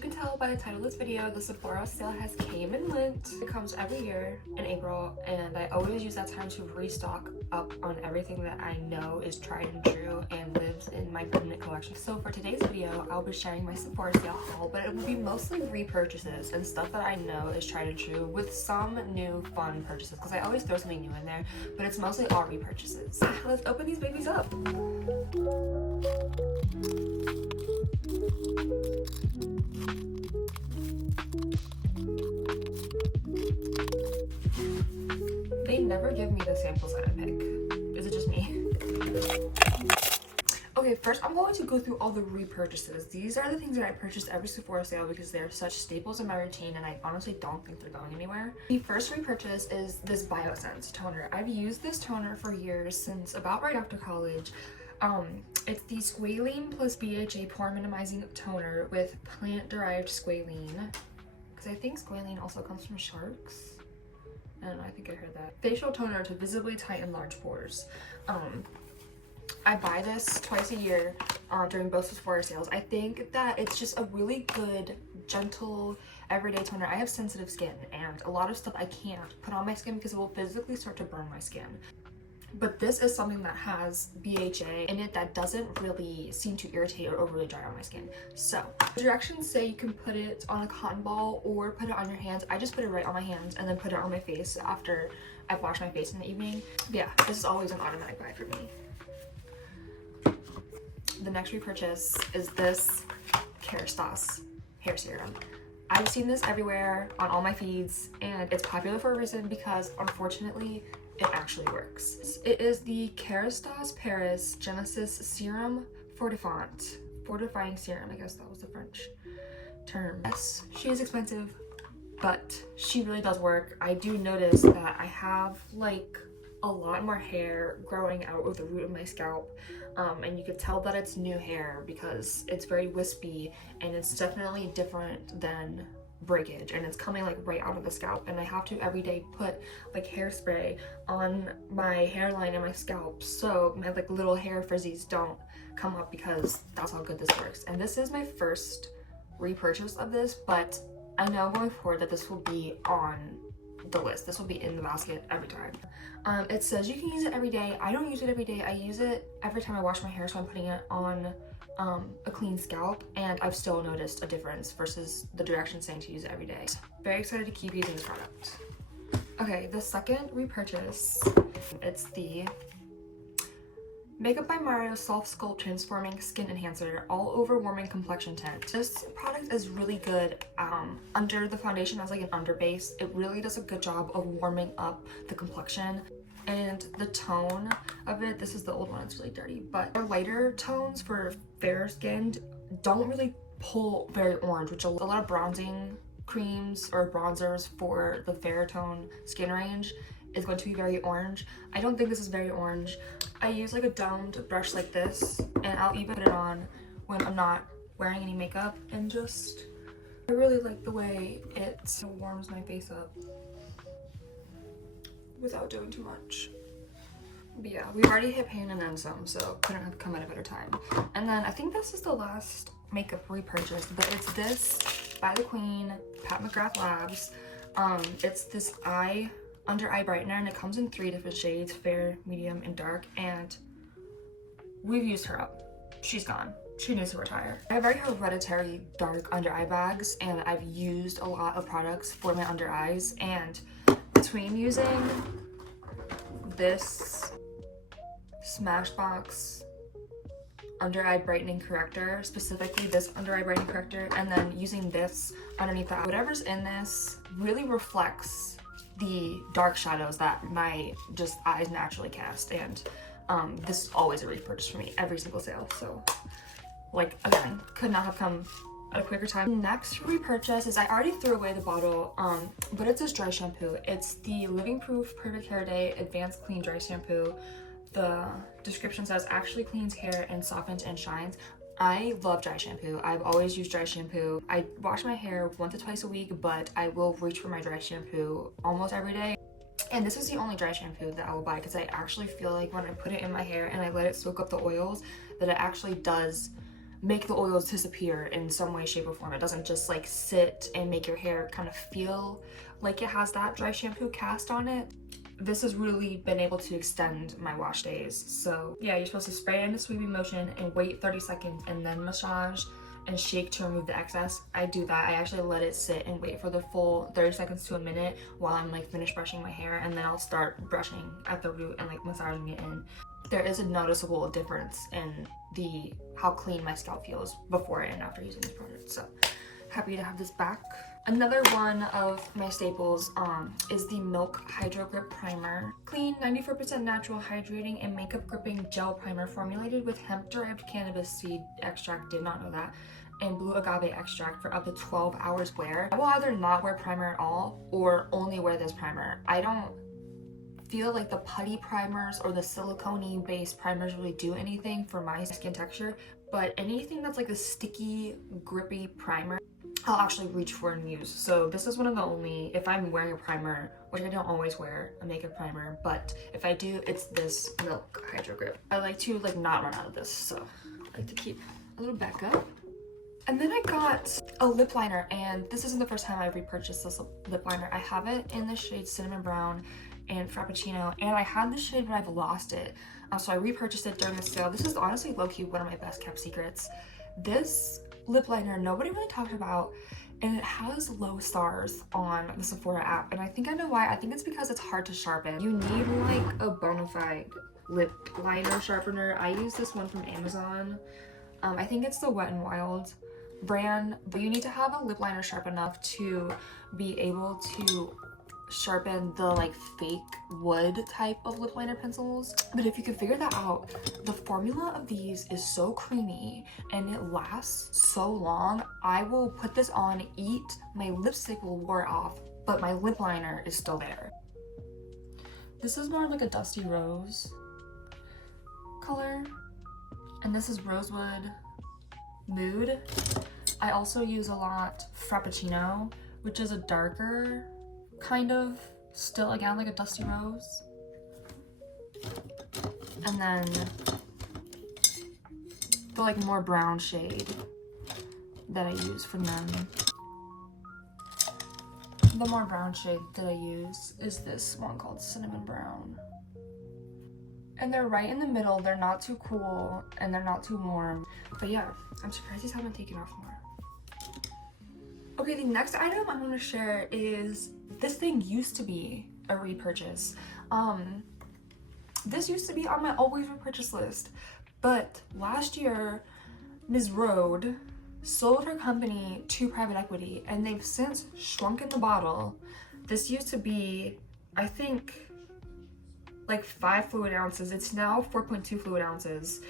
you can tell by the title of this video, the Sephora sale has came and went. It comes every year in April, and I always use that time to restock up on everything that I know is tried and true and lives in my permanent collection. So for today's video, I'll be sharing my Sephora sale haul, but it will be mostly repurchases and stuff that I know is tried and true with some new fun purchases, because I always throw something new in there, but it's mostly all repurchases. Let's open these babies up. They never give me the samples that I pick. Is it just me? Okay, first I'm going to go through all the repurchases. These are the things that I purchased every Sephora sale because they're such staples in my routine and I honestly don't think they're going anywhere. The first repurchase is this BioSense toner. I've used this toner for years, since about right after college. It's the squalene plus BHA pore minimizing toner with plant-derived squalene, because I think squalene also comes from sharks. I don't know, I think I heard that. Facial toner to visibly tighten large pores. I buy this twice a year during both Sephora sales. I think that it's just a really good, gentle, everyday toner. I have sensitive skin, and a lot of stuff I can't put on my skin because it will physically start to burn my skin. But this is something that has BHA in it that doesn't really seem to irritate or overly dry on my skin. So the directions say you can put it on a cotton ball or put it on your hands. I just put it right on my hands and then put it on my face after I've washed my face in the evening. But yeah, this is always an automatic buy for me. The next repurchase is this Kerastase hair serum. I've seen this everywhere on all my feeds, and it's popular for a reason because unfortunately it actually works. It is the Kerastase Paris Genesis Serum Fortifant. Fortifying serum, I guess that was the French term. Yes, she is expensive, but she really does work. I do notice that I have like a lot more hair growing out of the root of my scalp, and you could tell that it's new hair because it's very wispy and it's definitely different than breakage, and it's coming like right out of the scalp, and I have to every day put like hairspray on my hairline and my scalp so my like little hair frizzies don't come up, because that's how good this works. And this is my first repurchase of this, but I know going forward that this will be on the list. This will be in the basket every time. It says you can use it every day. I don't use it every day. I use it every time I wash my hair, so I'm putting it on a clean scalp, and I've still noticed a difference versus the directions saying to use it every day. Very excited to keep using this product. Okay, the second repurchase, it's the Makeup by Mario Soft Sculpt Transforming Skin Enhancer All Over Warming Complexion Tint. This product is really good under the foundation as like an under base. It really does a good job of warming up the complexion. And the tone of it, this is the old one, it's really dirty, but the lighter tones for fair skinned don't really pull very orange, which a lot of bronzing creams or bronzers for the fair tone skin range is going to be very orange. I don't think this is very orange. I use like a domed brush like this, and I'll even put it on when I'm not wearing any makeup, and just, I really like the way it warms my face up without doing too much. But yeah, we've already hit pain and then some, so couldn't have come at a better time. And then I think this is the last makeup repurchase, but it's this by the Queen, Pat McGrath Labs. It's this under eye brightener, and it comes in 3 different shades: fair, medium, and dark. And we've used her up. She's gone. She needs to retire. I have very hereditary dark under eye bags, and I've used a lot of products for my under eyes, and between using this Smashbox under eye brightening corrector, specifically this under eye brightening corrector, and then using this underneath that, whatever's in this really reflects the dark shadows that my just eyes naturally cast. And this is always a repurchase for me every single sale. So like, again, could not have come at a quicker time. Next repurchase is, I already threw away the bottle, but it's this dry shampoo. It's the Living Proof Perfect Hair Day Advanced Clean Dry Shampoo. The description says actually cleans hair and softens and shines. I love dry shampoo. I've always used dry shampoo. I wash my hair once or twice a week, but I will reach for my dry shampoo almost every day. And this is the only dry shampoo that I will buy, because I actually feel like when I put it in my hair and I let it soak up the oils, that it actually does make the oils disappear in some way, shape, or form. It doesn't just like sit and make your hair kind of feel like it has that dry shampoo cast on it. This has really been able to extend my wash days. So yeah, you're supposed to spray in a sweeping motion and wait 30 seconds and then massage and shake to remove the excess. I do that. I actually let it sit and wait for the full 30 seconds to a minute while I'm like finished brushing my hair, and then I'll start brushing at the root and like massaging it in. There is a noticeable difference in how clean my scalp feels before and after using this product. So happy to have this back. Another one of my staples is the Milk Hydro Grip Primer. Clean, 94% natural, hydrating, and makeup gripping gel primer formulated with hemp-derived cannabis seed extract, did not know that, and blue agave extract for up to 12 hours wear. I will either not wear primer at all or only wear this primer. I don't feel like the putty primers or the silicone based primers really do anything for my skin texture, but anything that's like a sticky, grippy primer, I'll actually reach for and use. So this is one of the only, if I'm wearing a primer, which I don't always wear a makeup primer, but if I do, it's this Milk Hydro Grip. I like to like not run out of this, so I like to keep a little backup. And then I got a lip liner, and this isn't the first time I've repurchased this lip liner. I have it in the shade Cinnamon Brown and Frappuccino, and I had this shade but I've lost it. So I repurchased it during the sale. This is honestly low-key one of my best kept secrets. This lip liner nobody really talked about, and it has low stars on the Sephora app, and I think I know why. I think it's because it's hard to sharpen. You need like a bona fide lip liner sharpener. I use this one from Amazon. I think it's the Wet n Wild brand, but you need to have a lip liner sharp enough to be able to sharpen the like fake wood type of lip liner pencils. But if you can figure that out, the formula of these is so creamy and it lasts so long. I will put this on, eat, my lipstick will wear off, but my lip liner is still there. This is more like a dusty rose color, and this is Rosewood Mood. I also use a lot Frappuccino, which is a darker kind of, still again like a dusty rose. And then the like more brown shade that I use from them. The more brown shade that I use is this one called Cinnamon Brown. And they're right in the middle. They're not too cool and they're not too warm. But yeah, I'm surprised these haven't taken off more. Okay, the next item I want to share is, this thing used to be a repurchase. This used to be on my always repurchase list, but last year Ms. Rode sold her company to private equity and they've since shrunken the bottle. This used to be, I think, like 5 fluid ounces. It's now 4.2 fluid ounces.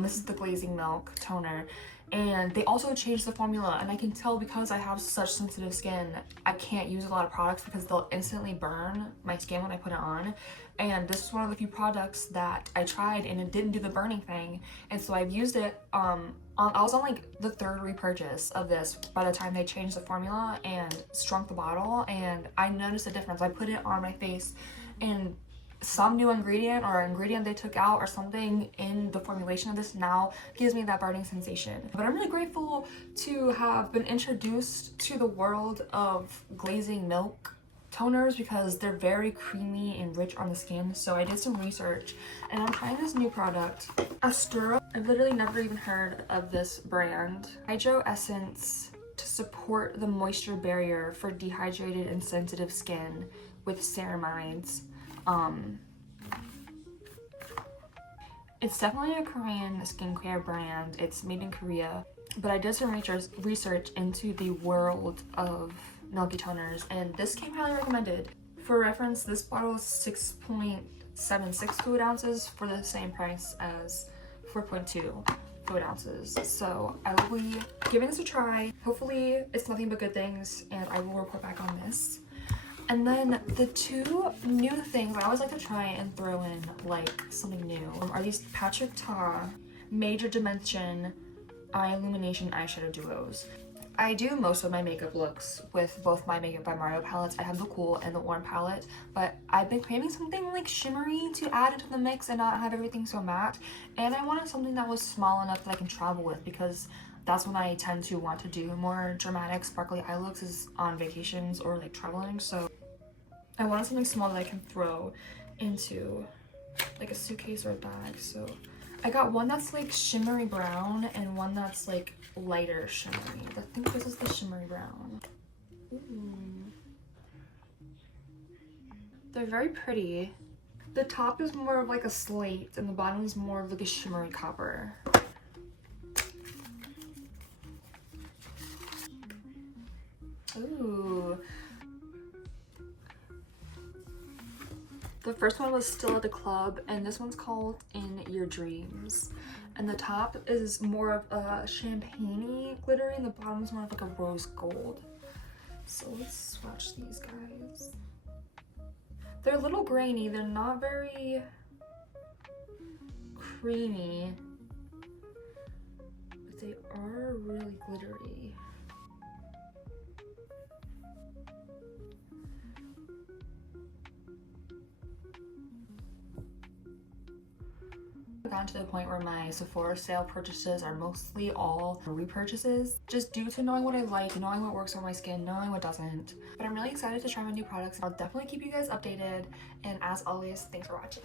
This is the Glazing Milk toner. And they also changed the formula, and I can tell because I have such sensitive skin, I can't use a lot of products because they'll instantly burn my skin when I put it on. And this is one of the few products that I tried and it didn't do the burning thing. And so I've used it, I was on like the 3rd repurchase of this by the time they changed the formula and shrunk the bottle, and I noticed a difference. I put it on my face and some new ingredient or ingredient they took out or something in the formulation of this now gives me that burning sensation. But I'm really grateful to have been introduced to the world of Glazing Milk toners because they're very creamy and rich on the skin. So I did some research and I'm trying this new product, Astura. I've literally never even heard of this brand. Hydro Essence to support the moisture barrier for dehydrated and sensitive skin with ceramides. It's definitely a Korean skincare brand. It's made in Korea, but I did some research into the world of milky toners, and this came highly recommended. For reference, this bottle is 6.76 fluid ounces for the same price as 4.2 fluid ounces. So I will be giving this a try. Hopefully it's nothing but good things, and I will report back on this. And then the 2 new things I always like to try and throw in like something new are these Patrick Ta Major Dimension Eye Illumination Eyeshadow Duos. I do most of my makeup looks with both my Makeup by Mario palettes. I have the Cool and the Warm palette, but I've been craving something like shimmery to add into the mix and not have everything so matte. And I wanted something that was small enough that I can travel with, because that's when I tend to want to do more dramatic, sparkly eye looks, is on vacations or like traveling. So I wanted something small that I can throw into like a suitcase or a bag. So I got one that's like shimmery brown and one that's like lighter shimmery. I think this is the shimmery brown. Ooh. They're very pretty. The top is more of like a slate and the bottom is more of like a shimmery copper. Ooh. The first one was Still at the Club, and this one's called In Your Dreams. And the top is more of a champagne-y glittery, and the bottom is more of like a rose gold. So let's swatch these guys. They're a little grainy, they're not very creamy, but they are really glittery. I've gotten to the point where my Sephora sale purchases are mostly all repurchases, just due to knowing what I like, knowing what works on my skin, knowing what doesn't. But I'm really excited to try my new products. I'll definitely keep you guys updated, and as always, thanks for watching.